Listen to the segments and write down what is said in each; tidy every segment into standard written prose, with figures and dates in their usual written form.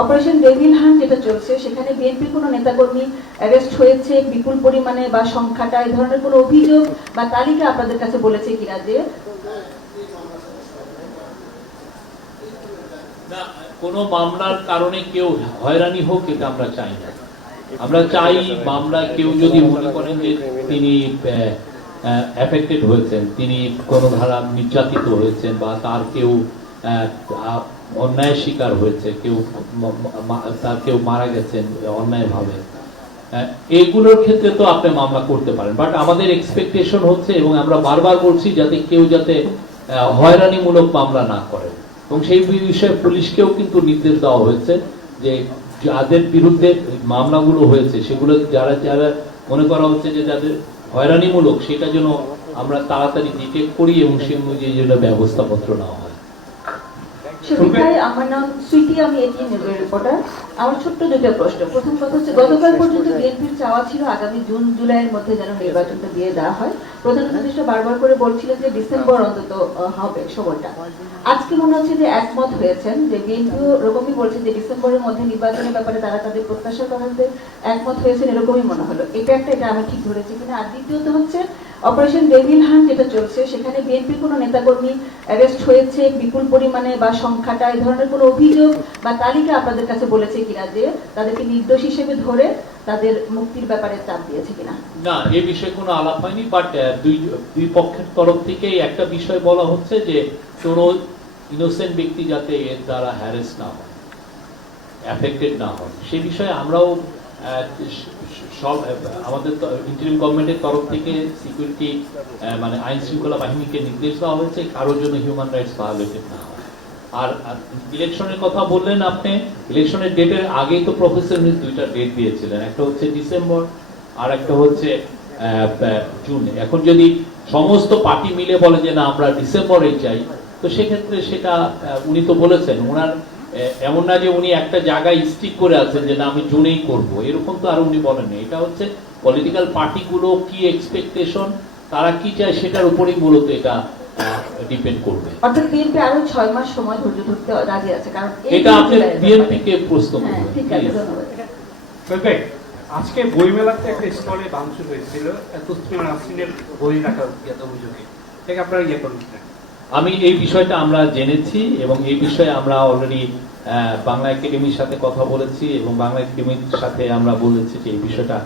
Operation devil hunt যেটা চলছে সেখানে বিএনপির কোনো নেতাকর্মী অ্যারেস্ট হয়েছে বিপুল পরিমাণে বা সংখ্যাটা এই ধরনের কোনো অভিযোগ বা তালিকা আপনাদের কাছে বলেছে কিনা যে না, কোনো মামলার কারণে কেউ হয়রানি হোক এটা আমরা চাই না। আমরা চাই মামলায় কেউ যদি মনে করেন যে তিনি এফেক্টেড হয়েছেন, তিনি কোনো ধারা নির্যাতিত হয়েছেন বা তার কেউ অন্যায়ের শিকার হয়েছে, তার কেউ মারা গেছেন অন্যায়ভাবে, এইগুলোর ক্ষেত্রে তো আপনি মামলা করতে পারেন। বাট আমাদের এক্সপেকটেশন হচ্ছে, এবং আমরা বারবার বলছি, যাতে কেউ যাতে হয়রানিমূলক মামলা না করে, এবং সেই বিষয়ে পুলিশকেও কিন্তু নির্দেশ দেওয়া হয়েছে যে যাদের বিরুদ্ধে মামলাগুলো হয়েছে সেগুলো যারা যারা মনে করা হচ্ছে যে যাদের হয়রানিমূলক, সেটা যেন আমরা তাড়াতাড়ি ডিটেক্ট করি এবং সে অনুযায়ী যেন ব্যবস্থাপত্র নেওয়া হয়। আমার নাম সুইটি, আমি এটিএন নিউজের রিপোর্টার। আমার ছোট্ট দুটো প্রশ্ন। প্রথম কথা হচ্ছে, গতকাল পর্যন্ত বিএনপির চাওয়া ছিল আগামী জুন জুলাইয়ের মধ্যে যেন নির্বাচনটা দিয়ে দেওয়া হয়। প্রধান উপদেষ্টা বারবার করে বলছিলেন যে ডিসেম্বর অন্তত হবে সময়টা। আজকে মনে হচ্ছে যে একমত হয়েছেন, যে বিএনপিও এরকমই বলছে যে ডিসেম্বরের মধ্যে নির্বাচনের ব্যাপারে তারা তাদের প্রত্যাশা করাতে একমত হয়েছেন, এরকমই মনে হলো। এটা আমি ঠিক ধরেছি কিনা? আর দ্বিতীয়ত হচ্ছে, অপারেশন ডেভিল হান্ট যেটা চলছে সেখানে বিএনপির কোনো নেতাকর্মী অ্যারেস্ট হয়েছে বিপুল পরিমাণে বা সংখ্যাটা এই ধরনের কোনো অভিযোগ বা তালিকা আপনাদের কাছে বলেছে কিনা যে তাদেরকে নির্দোষ হিসেবে ধরে তাদের মুক্তির ব্যাপারে চাপ দিয়েছে কিনা? না, এই বিষয়ে কোনো আলাপ হয়নি। বাট দুই পক্ষের তরফ থেকে একটা বিষয় বলা হচ্ছে যে কোনো ইনোসেন্ট ব্যক্তি যাতে এর দ্বারা হ্যারেস না হয়, এফেক্টেড না হয়, সে বিষয়ে আমরাও সব আমাদের ইন্টারিম গভর্নমেন্টের তরফ থেকে সিকিউরিটি মানে আইন শৃঙ্খলা বাহিনীকে নির্দেশ দেওয়া হয়েছে কারোর জন্য হিউম্যান রাইটস ভায়োলেটেড না হয়। আর ইলেকশনের কথা বললেন আপনি, ইলেকশনের ডেটের আগেই তো প্রফেসর দুইটা ডেট দিয়েছিলেন, একটা হচ্ছে ডিসেম্বর আর একটা হচ্ছে জুন। এখন যদি সমস্ত পার্টি মিলে বলে যে না আমরা ডিসেম্বরেই চাই, তো সেক্ষেত্রে সেটা উনি তো বলেছেন, ওনার এমন না যে উনি একটা জায়গায় স্টিক করে আছেন যে না আমি জুনেই করব, এরকম তো আর উনি বলেননি। এটা হচ্ছে পলিটিক্যাল পার্টিগুলো কি এক্সপেকটেশন, তারা কি চায় সেটার উপরেই মূলত এটা ডিপেন্ড করবে। অর্থাৎ বিএনপি আরো 6 মাস সময় ধৈর্য ধরতে রাজি আছে, কারণ এটা আপনি বিএনপি কে প্রশ্ন করবেন। ঠিক আছে, ধন্যবাদ। আজকে বইমেলাতে একটা স্টলে ভাঙচুর হয়েছিল তসলিমা নাসরিনের বই রাখার অভিযোগে, এটা আপনারা ইয়ে করবেন? আমি এই বিষয়টা আমরা জেনেছি এবং এই বিষয়ে আমরা অলরেডি বাংলা একাডেমির সাথে কথা বলেছি এবং বাংলা একাডেমির সাথে আমরা বলেছি যে এই বিষয়টা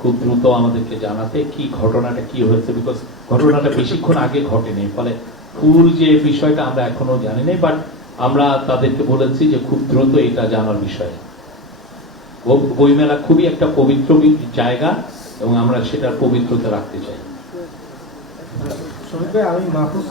খুব দ্রুত আমাদেরকে জানাতে, কি ঘটনাটা কি হয়েছে, বিকজ ঘটনাটা বেশিক্ষণ আগে ঘটেনি, ফলে ফুল যে বিষয়টা আমরা এখনো জানি নাই। বাট আমরা তাদেরকে বলেছি যে খুব দ্রুত এটা জানার বিষয়। বইমেলা খুবই একটা পবিত্র জায়গা এবং আমরা সেটার পবিত্রতা রাখতে চাই। আমি মাহফুজ